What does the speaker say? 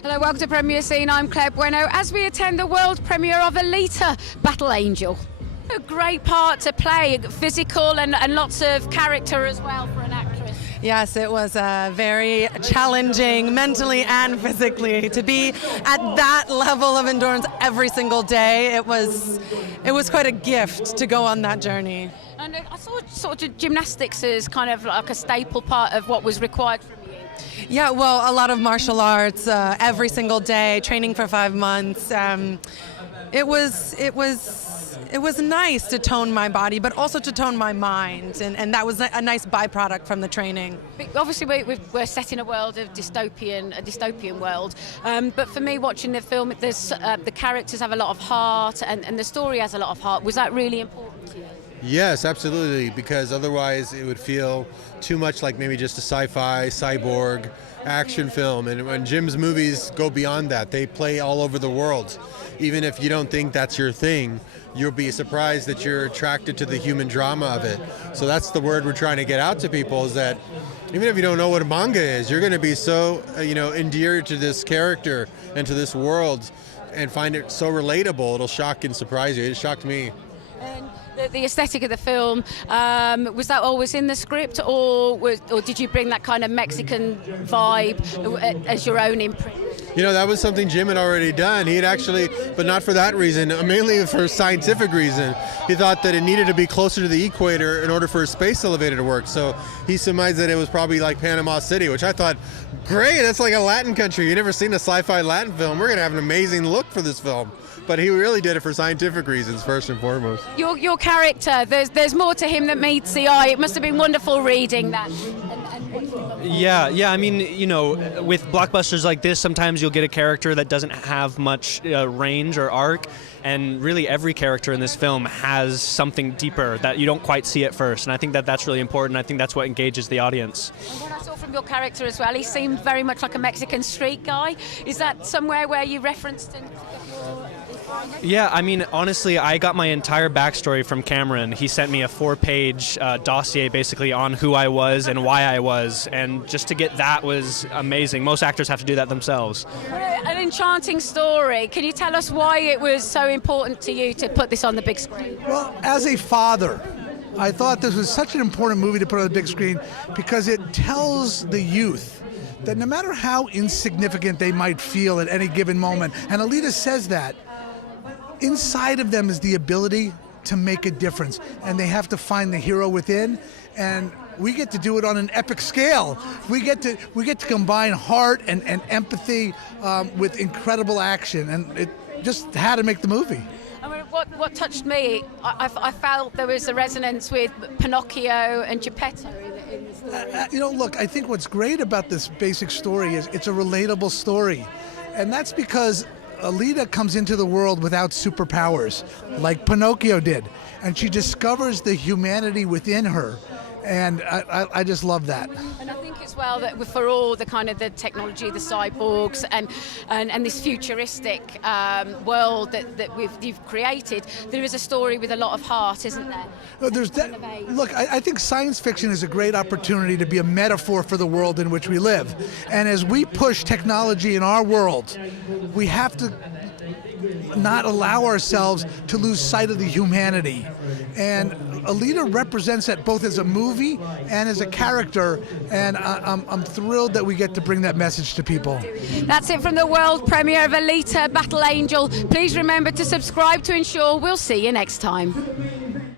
Hello, welcome to Premiere Scene. I'm Claire Bueno as we attend the world premiere of Alita, Battle Angel. A great part to play, physical and lots of character as well for an actress. Yes, it was very challenging mentally and physically to be at that level of endurance every single day. It was quite a gift to go on that journey. And I saw sort of gymnastics as kind of like a staple part of what was required from you. Yeah, well, a lot of martial arts every single day, training for 5 months. It was nice to tone my body, but also to tone my mind, and that was a nice byproduct from the training. Obviously, we're set in a world of a dystopian world. But for me, watching the film, the characters have a lot of heart, and the story has a lot of heart. Was that really important to you? Yes, absolutely, because otherwise it would feel too much like maybe just a sci-fi, cyborg action film. And when Jim's movies go beyond that, they play all over the world. Even if you don't think that's your thing, you'll be surprised that you're attracted to the human drama of it. So that's the word we're trying to get out to people, is that even if you don't know what a manga is, you're going to be so endeared to this character and to this world and find it so relatable. It'll shock and surprise you. It shocked me. And the aesthetic of the film, was that always in the script, or did you bring that kind of Mexican vibe as your own imprint? That was something Jim had already done. He had actually, but not for that reason, mainly for a scientific reason. He thought that it needed to be closer to the equator in order for a space elevator to work. So he surmised that it was probably like Panama City, which I thought, great, that's like a Latin country. You've never seen a sci-fi Latin film. We're going to have an amazing look for this film. But he really did it for scientific reasons, first and foremost. Your character, there's more to him than meets the eye. It must have been wonderful reading that. Yeah. I mean, with blockbusters like this, sometimes you'll get a character that doesn't have much range or arc, and really every character in this film has something deeper that you don't quite see at first, and I think that that's really important. I think that's what engages the audience. And what I saw from your character as well, he seemed very much like a Mexican street guy. Is that somewhere where you referenced in your... Yeah, I mean, honestly, I got my entire backstory from Cameron. He sent me a 4-page dossier basically on who I was and why I was, and just to get that was amazing. Most actors have to do that themselves. An enchanting story. Can you tell us why it was so important to you to put this on the big screen? Well, as a father, I thought this was such an important movie to put on the big screen because it tells the youth that no matter how insignificant they might feel at any given moment, and Alita says that, inside of them is the ability to make a difference, and they have to find the hero within, and we get to do it on an epic scale. We get to combine heart and empathy with incredible action, and it just had to make the movie. I mean, what touched me, I felt there was a resonance with Pinocchio and Geppetto in the story. Look, I think what's great about this basic story is it's a relatable story, and that's because Alita comes into the world without superpowers, like Pinocchio did, and she discovers the humanity within her, and I just love that. And I think as well that for all the kind of the technology, the cyborgs, and this futuristic world that you've created, there is a story with a lot of heart, isn't there? Look, I think science fiction is a great opportunity to be a metaphor for the world in which we live, and as we push technology in our world, we have to not allow ourselves to lose sight of the humanity. And Alita represents that both as a movie and as a character, and I'm thrilled that we get to bring that message to people. That's it from the world premiere of Alita, Battle Angel. Please remember to subscribe to ensure we'll see you next time.